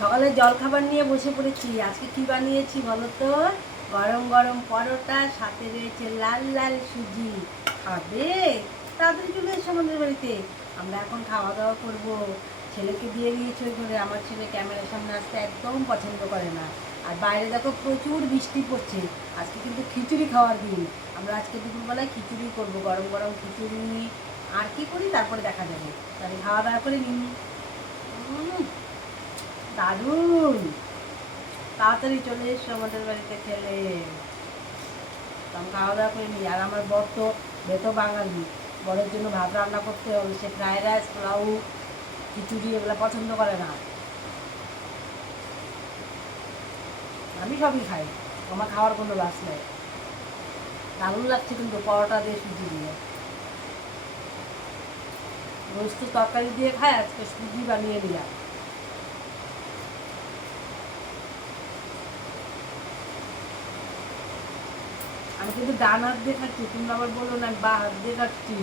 সকালে জলখাবার নিয়ে বসে পড়েছি। আজকে কি বানিয়েছি বলো তো? গরম গরম পরোটা, সাথে রয়েছে লাল লাল সুজি। খাবে? তাড়াতাড়ি চলে এসো আমাদের বাড়িতে। আমরা এখন খাওয়া দাওয়া করব। ছেলেকে দিয়ে দিয়েছি ওই ঘরে। আমার ছেলে ক্যামেরার সামনে আসতে একদম পছন্দ করে না। আর বাইরে দেখো প্রচুর বৃষ্টি পড়ছে। আজকে কিন্তু খিচুড়ি খাওয়ার দিন। আমরা আজকে দুপুরবেলায় খিচুড়ি করব, গরম গরম খিচুড়ি। আর কি করি তারপরে দেখা যাবে। তাহলে খাওয়া দাওয়া করে নিন। দারুণ! তাড়াতাড়ি চলে এসো আমাদের বাড়িতে খেলে। আমি খাওয়া দাওয়া করে নিই। আর আমার বর তো বেতো বাঙালি, বরের জন্য ভাত রান্না করতে হবে। সে ফ্রাইড রাইস, পোলাও, খিচুড়ি এগুলো পছন্দ করে না। আমি সবই খাই, আমার খাওয়ার কোনো বাস নেই। দারুণ লাগছে কিন্তু পরোটা দিয়ে সুজি দিয়ে। রোজ তো তরকারি দিয়ে খাই, আজকে সুজি বানিয়ে নিলাম। আমি কিন্তু ডান হাত দিয়ে খাচ্ছি, তোমরা আবার বলো না বা হাত দিয়ে খাচ্ছি।